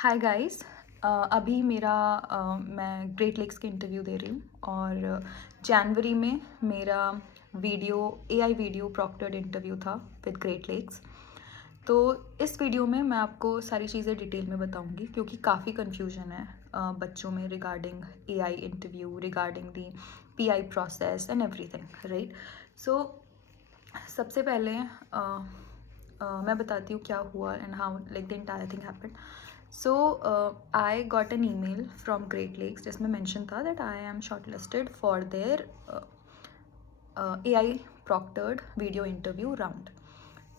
Hi guys. अभी मेरा मैं ग्रेट लेक्स के इंटरव्यू दे रही हूँ और जनवरी में मेरा video AI video proctored interview था विद ग्रेट लेक्स। तो इस वीडियो में मैं आपको सारी चीज़ें डिटेल में बताऊंगी क्योंकि काफ़ी कन्फ्यूजन है बच्चों में regarding AI interview, regarding the PI process and everything, right. So सबसे पहले मैं बताती हूँ क्या हुआ and how like the entire thing happened. So I got an email from Great Lakes जिसमें मेंशन था that I am shortlisted for their AI proctored video interview round.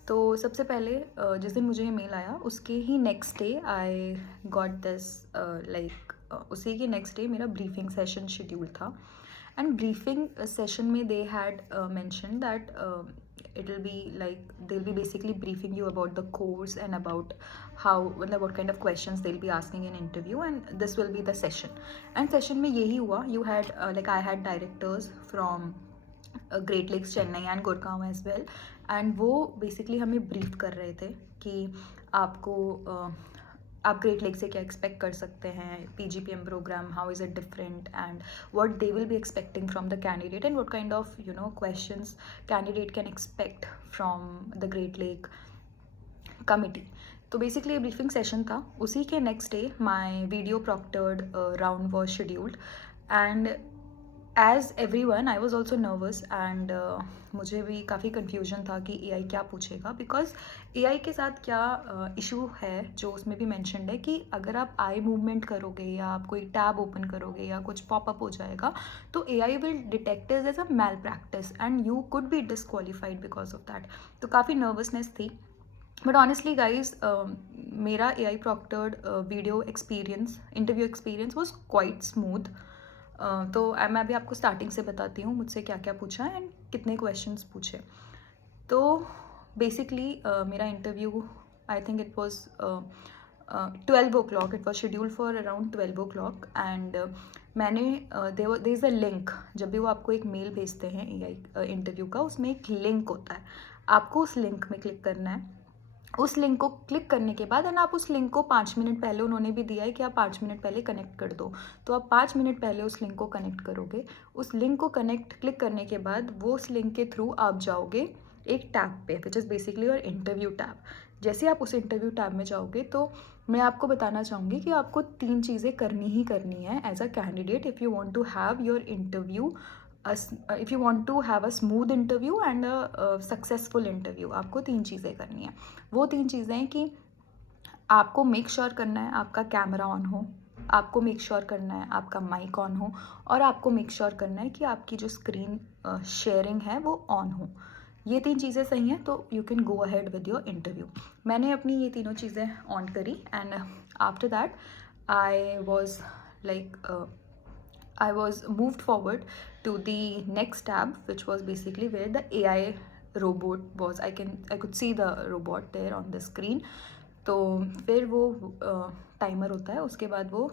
तो सबसे पहले जिस दिन मुझे ये मेल आया उसके ही next day I got this like उसी के नेक्स्ट डे मेरा ब्रीफिंग सेशन शेड्यूल था। एंड ब्रीफिंग सेशन में they had mention that it will be like they'll be basically briefing you about the course and about how मतलब what kind of questions they'll be asking in interview, and this will be the session. And session में यही हुआ, you had like I had directors from Great Lakes Chennai and Gurgaon as well, एंड वो basically हमें brief कर रहे थे कि आपको आप ग्रेट लेक से क्या एक्सपेक्ट कर सकते हैं, PGPM program how is it different and what they will be expecting from the candidate and what kind of questions candidate can expect from the Great Lake committee. तो basically ये briefing session था। उसी के next day my video proctored round was scheduled and as everyone I was also nervous and मुझे भी काफ़ी confusion था कि एआई क्या पूछेगा, बिकॉज एआई के साथ क्या इशू है जो उसमें भी मैंशनड है कि अगर आप आई मूवमेंट करोगे या आप कोई टैब ओपन करोगे या कुछ पॉपअप हो जाएगा तो AI will detect it as a malpractice and you could be disqualified because of that. तो काफ़ी नर्वसनेस थी। बट ऑनेस्टली गाइज मेरा A I proctored video experience, interview experience was quite smooth. तो मैं अभी आपको स्टार्टिंग से बताती हूँ मुझसे क्या क्या पूछा एंड कितने क्वेश्चंस पूछे। तो बेसिकली मेरा interview I think it was 12 o'clock, it was scheduled for around 12 o'clock and मैंने देयर इज़ अ लिंक। जब भी वो आपको एक मेल भेजते हैं ए आई इंटरव्यू का, उसमें एक लिंक होता है, आपको उस लिंक में क्लिक करना है। उस लिंक को क्लिक करने के बाद एंड आप उस लिंक को 5 मिनट पहले, उन्होंने भी दिया है कि आप 5 मिनट पहले कनेक्ट कर दो, तो आप 5 मिनट पहले उस लिंक को कनेक्ट करोगे। उस लिंक को कनेक्ट क्लिक करने के बाद वो उस लिंक के थ्रू आप जाओगे एक टैब पे which is basically your interview tab. जैसे आप उस इंटरव्यू टैब में जाओगे तो मैं आपको बताना चाहूँगी कि आपको 3 चीज़ें करनी ही करनी है as a candidate if you want to have your interview, if you want to have a smooth interview and a successful interview. आपको 3 चीज़ें करनी है। वो 3 चीज़ें हैं कि आपको मेक श्योर करना है आपका कैमरा ऑन हो, आपको मेक श्योर करना है आपका माइक ऑन हो, और आपको मेक श्योर करना है कि आपकी जो स्क्रीन शेयरिंग है वो ऑन हो। ये 3 चीज़ें सही हैं तो you can go ahead with your interview. मैंने अपनी ये तीनों चीज़ें ऑन करी and after that I was like I was moved forward to the next tab, which was basically where the AI robot was. I could see the robot there on the screen. तो फिर वो timer होता है, उसके बाद वो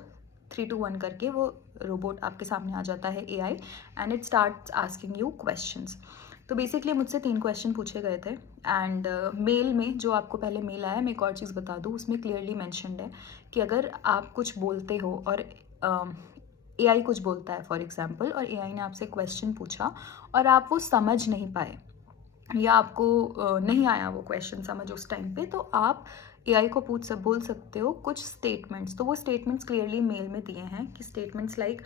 3 2 1 करके वो रोबोट आपके सामने आ जाता है AI, and it start asking you questions. तो बेसिकली मुझसे 3 क्वेश्चन पूछे गए थे एंड मेल में जो आपको पहले मेल आया, मैं एक और चीज़ बता दूँ, उसमें क्लियरली मैंशनड है कि अगर आप कुछ बोलते हो और एआई कुछ बोलता है फॉर एग्जांपल, और एआई ने आपसे क्वेश्चन पूछा और आप वो समझ नहीं पाए या आपको नहीं आया वो क्वेश्चन समझ उस टाइम पे, तो आप एआई को बोल सकते हो कुछ स्टेटमेंट्स। तो वो स्टेटमेंट्स क्लियरली मेल में दिए हैं कि statements like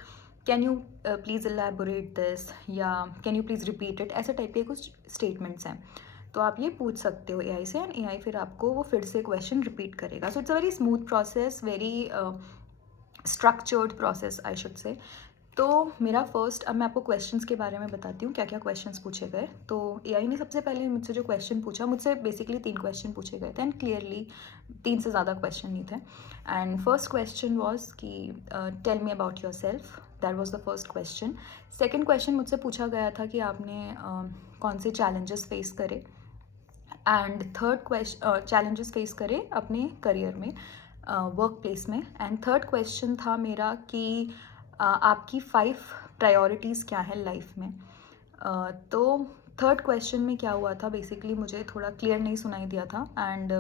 can you please elaborate this या can you please repeat it, ऐसे टाइप के कुछ स्टेटमेंट्स हैं। तो आप ये पूछ सकते हो एआई से एंड एआई फिर आपको वो फिर से क्वेश्चन रिपीट करेगा। So it's a very smooth process, very structured process I should say. तो मेरा फर्स्ट, अब मैं आपको क्वेश्चंस के बारे में बताती हूँ क्या क्या क्वेश्चंस पूछे गए। तो एआई ने सबसे पहले मुझसे जो क्वेश्चन पूछा, मुझसे बेसिकली 3 क्वेश्चन पूछे गए थे एंड क्लियरली 3 से ज़्यादा क्वेश्चन नहीं थे। एंड फर्स्ट क्वेश्चन वॉज कि tell me about yourself, that was the first question. Second question मुझसे पूछा गया था कि आपने कौन से चैलेंजेस फेस करे, and third question challenges face करे अपने करियर में, वर्क प्लेस में। एंड थर्ड क्वेश्चन था मेरा कि आपकी 5 प्रायोरिटीज़ क्या है लाइफ में। तो थर्ड क्वेश्चन में क्या हुआ था, बेसिकली मुझे थोड़ा क्लियर नहीं सुनाई दिया था एंड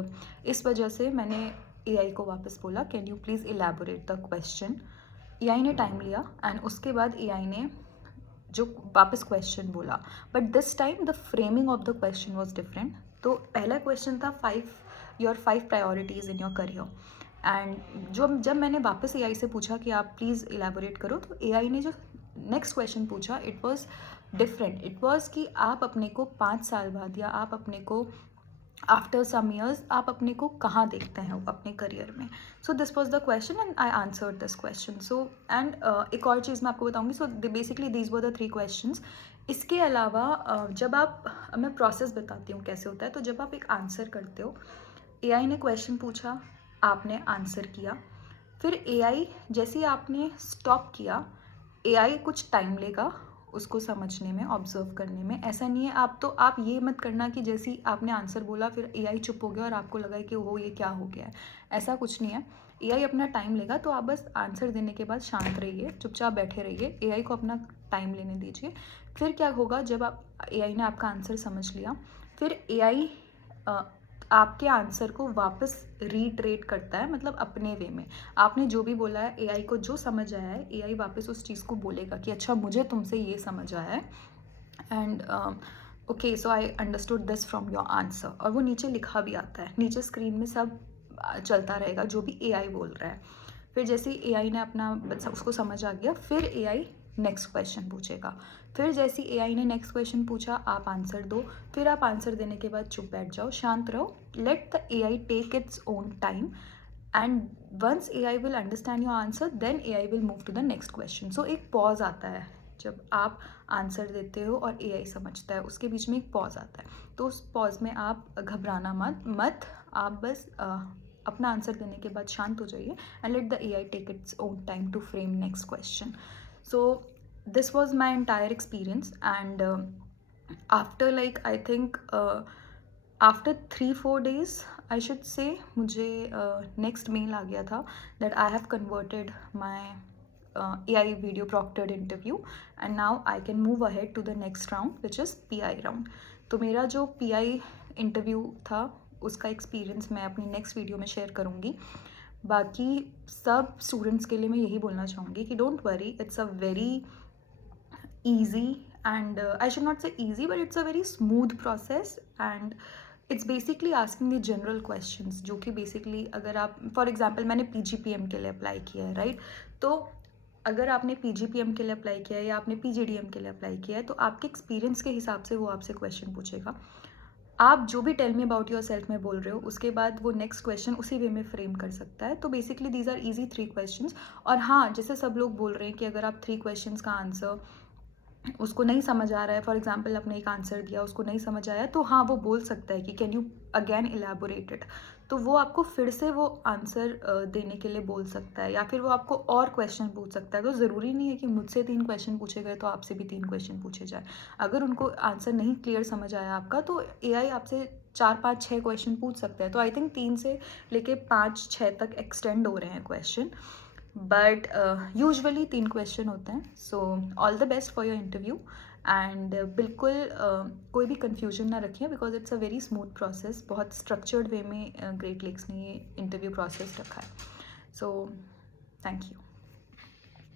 इस वजह से मैंने AI को वापस बोला can you please elaborate the question. AI ने टाइम लिया एंड उसके बाद AI ने जो वापस क्वेश्चन बोला, but this time the framing of the question was different. तो पहला क्वेश्चन था your 5 priorities in your career. And जब मैंने वापस AI से पूछा कि आप प्लीज़ इलेबोरेट करो, तो AI ने जो नेक्स्ट क्वेश्चन पूछा it was different. It was कि आप अपने को 5 साल बाद या आप अपने को आफ्टर सम ईयर्स आप अपने को कहाँ देखते हैं अपने करियर में। So this was the question and I answered this question. So and एक और चीज़ मैं आपको बताऊंगी। So basically these were the 3 questions. इसके अलावा जब आप मैं प्रोसेस बताती हूँ कैसे होता है। तो जब आप एक आंसर करते हो, AI ने क्वेश्चन पूछा, आपने आंसर किया, फिर AI जैसे ही आपने स्टॉप किया, AI कुछ टाइम लेगा उसको समझने में, ऑब्जर्व करने में। ऐसा नहीं है आप ये मत करना कि जैसे ही आपने आंसर बोला फिर AI चुप हो गया और आपको लगा कि वो ये क्या हो गया है। ऐसा कुछ नहीं है। AI अपना टाइम लेगा, तो आप बस आंसर देने के बाद शांत रहिए, चुपचाप बैठे रहिए, AI को अपना टाइम लेने दीजिए। फिर क्या होगा, जब आप AI ने आपका आंसर समझ लिया, फिर AI आपके आंसर को वापस रीट्रेट करता है, मतलब अपने वे में। आपने जो भी बोला है, AI को जो समझ आया है, AI वापस उस चीज़ को बोलेगा कि अच्छा मुझे तुमसे ये समझ आया है and okay so I understood this from your answer. और वो नीचे लिखा भी आता है, नीचे स्क्रीन में सब चलता रहेगा जो भी AI बोल रहा है। फिर जैसे ही AI ने अपना उसको समझ आ गया, फिर AI नेक्स्ट क्वेश्चन पूछेगा। फिर जैसे ही AI ने नेक्स्ट क्वेश्चन पूछा, आप आंसर दो। फिर आप आंसर देने के बाद चुप बैठ जाओ, शांत रहो, let the AI take its own time and once AI will understand your answer then AI will move to the next question. So एक पॉज आता है जब आप आंसर देते हो और AI समझता है, उसके बीच में एक पॉज आता है। तो उस पॉज में आप घबराना मत आप बस अपना आंसर देने के बाद शांत हो जाइए and let the AI take its own time to frame next question. So this was my entire experience and after like I think after 3-4 days I should say मुझे next mail आ गया था that I have converted my AI video proctored interview and now I can move ahead to the next round which is PI round। तो मेरा जो PI interview था उसका experience मैं अपनी नेक्स्ट वीडियो में शेयर करूँगी। बाकी सब स्टूडेंट्स के लिए मैं यही बोलना चाहूँगी कि don't worry, it's a very easy and I should not say easy but it's a very smooth process and it's basically asking the general questions जो कि बेसिकली अगर आप फॉर एग्जांपल मैंने PGPM के लिए अप्लाई किया है राइट। तो अगर आपने PGPM के लिए अप्लाई किया है या आपने PGDM के लिए अप्लाई किया है तो आपके एक्सपीरियंस के हिसाब से वो आपसे क्वेश्चन पूछेगा। आप जो भी tell me about yourself में बोल रहे हो उसके बाद वो नेक्स्ट क्वेश्चन उसी वे में फ्रेम कर सकता है। तो basically these are easy 3 questions. और हाँ, जैसे सब लोग बोल रहे हैं कि अगर आप 3 क्वेश्चंस का आंसर उसको नहीं समझ आ रहा है, फॉर एग्जाम्पल आपने एक आंसर दिया उसको नहीं समझ आया, तो हाँ वो बोल सकता है कि can you again elaborate it. तो वो आपको फिर से वो आंसर देने के लिए बोल सकता है या फिर वो आपको और क्वेश्चन पूछ सकता है। तो ज़रूरी नहीं है कि मुझसे 3 क्वेश्चन पूछे गए तो आपसे भी 3 क्वेश्चन पूछे जाए। अगर उनको आंसर नहीं क्लियर समझ आया आपका तो AI आपसे 4-5-6 क्वेश्चन पूछ सकता है। तो आई थिंक 3 से लेके 5-6 तक एक्सटेंड हो रहे हैं क्वेश्चन, बट यूजुअली 3 क्वेश्चन होते हैं। So all the best for your interview and बिल्कुल कोई भी कन्फ्यूजन ना रखें because it's a very smooth process. बहुत स्ट्रक्चर्ड वे में ग्रेट लेक्स ने ये इंटरव्यू प्रोसेस रखा है। So thank you.